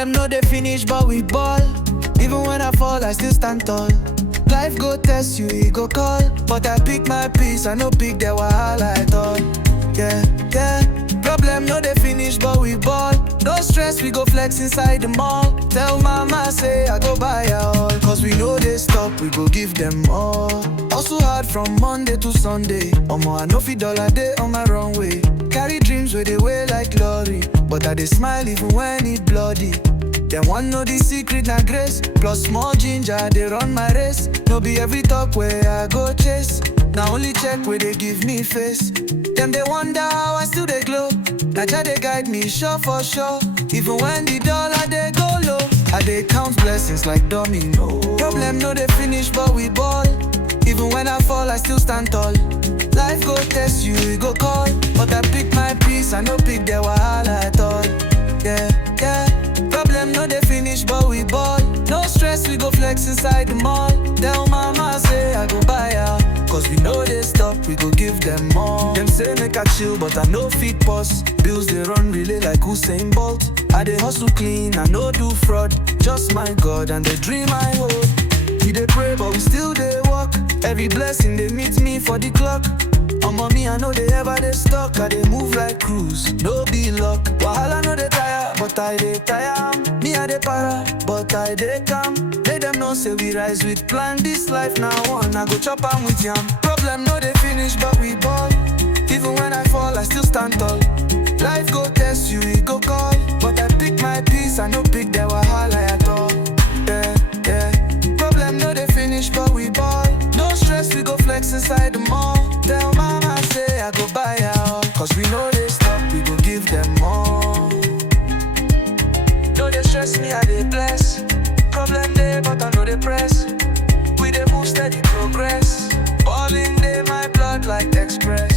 Problem no dey finish, but we ball. Even when I fall, I still stand tall. Life go test you, he go call. But I pick my peace, I no pick the wahala at all. Yeah, yeah. Problem no dey finish, but we ball. No stress, we go flex inside the mall. Tell mama say I go buy her all. Cause we know they stop, we go give them all. Also hard from Monday to Sunday. Omo, I no fit dollar day on my runway. Carry dreams where they weigh like lorry. But I dey smile even when it bloody. Them want know the secret na grace. Plus small ginger, they run my race. No be every talk where I go chase. Now only check where they give me face. Them they wonder how I still they glow. Naja they guide me sure for sure. Even when the dollar they go low, I they count blessings like domino. Problem no they finish but we ball. Even when I fall I still stand tall. Life go test you, it go call. But I pick my peace, I no pick the wahala at all. Yeah, yeah. Problem no they finish but we ball. No stress, we go flex inside the mall. Tell mama say I go buy her. Cause we know they stop, we go give them more. Them say make I chill, but I no fit pause. Bills they run relay like Usain Bolt. I dey hustle clean, I no do fraud. Just my God and the dream I hold. We dey pray but we still dey walk. Every blessing they meet me for the clock. Mommy, I know they ever they stuck. I they move like cruise, no be luck. Wahala no they tire, but I they tire. Me I they para, but I they calm. Let them know say we rise with plan. This life now one, I go chop am with yam. Problem no they finish, but we ball. Even when I fall, I still stand tall. Life go test you, it go call. But I pick my peace, I no pick the wahala at all. Yeah, yeah. Problem no they finish, but we ball. No stress, we go flex inside the mall. Tell mama say I go buy her all. Cause we know they stop, we go give them more. No they stress me, I they bless. Problem day, but I know they press. We they move steady progress. Balling day, my blood like express.